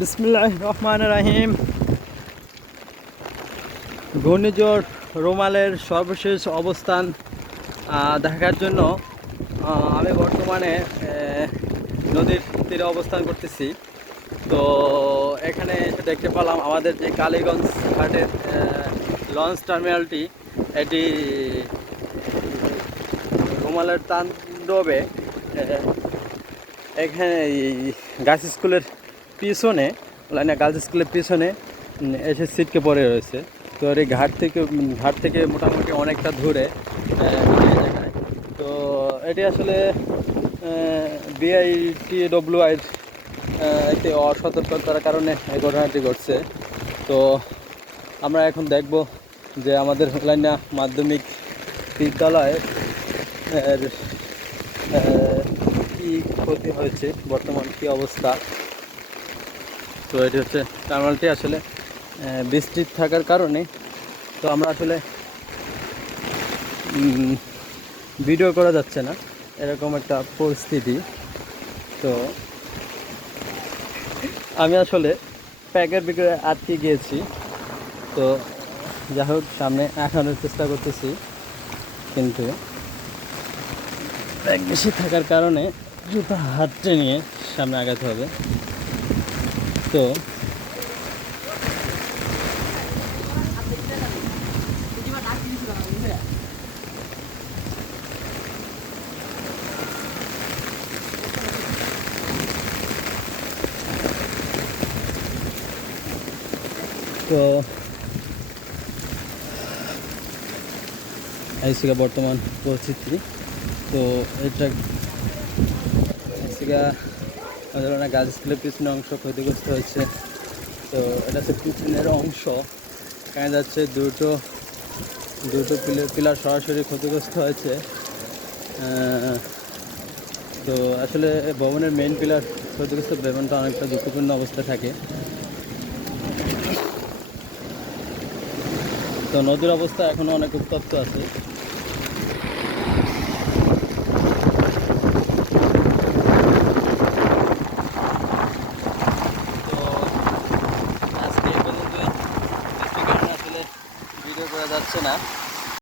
বিসমিল্লাহির রহমানির রহিম। ঘূর্ণিঝড় রুমালের সর্বশেষ অবস্থান দেখার জন্য আমি বর্তমানে নদীর তীরে অবস্থান করতেছি। তো এখানে এসে দেখতে পেলাম আমাদের যে কালীগঞ্জ ঘাটের লঞ্চ টার্মিনালটি, এটি রুমালের তাণ্ডবে এখানে গার্লস স্কুলের পিছনে, গার্লস স্কুলের পিছনে এসে ছিটকে পড়ে রয়েছে। তো এই ঘাট থেকে মোটামুটি অনেকটা দূরে জায়গায়। তো এটি আসলে বিআইটিডব্লিউআইয়ের একটি অসতর্কতার কারণে এই ঘটনাটি ঘটছে। তো আমরা এখন দেখব যে আমাদের লাইনা মাধ্যমিক বিদ্যালয়ের কি ক্ষতি হয়েছে, বর্তমান কি অবস্থা। তো এটি হচ্ছে টার্মিনালটি আসলে বৃষ্টি থাকার কারণে তো আমরা আসলে ভিডিও করা যাচ্ছে না, এরকম একটা পরিস্থিতি। তো আমি আসলে প্যাকের ভিতরে আটকে গিয়েছি। তো যাই হোক, সামনে আগানোর চেষ্টা করতেছি, কিন্তু ব্যাগ বেশি থাকার কারণে জুতা হাতে নিয়ে সামনে আগাতে হবে। তো তো আইসিকা বর্তমান পরিস্থিতি। তো এটা আইসিকা ধরনের গাছ স্কুলের পিছনের অংশ ক্ষতিগ্রস্ত হয়েছে। তো এটা হচ্ছে পিছনের অংশ, দেখা যাচ্ছে দুটো পিলার সরাসরি ক্ষতিগ্রস্ত হয়েছে। তো আসলে ভবনের মেইন পিলার ক্ষতিগ্রস্ত, ভবনটা অনেকটা ঝুঁকিপূর্ণ অবস্থায় থাকে। তো নদীর অবস্থা এখনও অনেক উত্তপ্ত আছে। তো আজকে এই পর্যন্তই, বৃষ্টির কারণে আসলে ভিডিও করা যাচ্ছে না।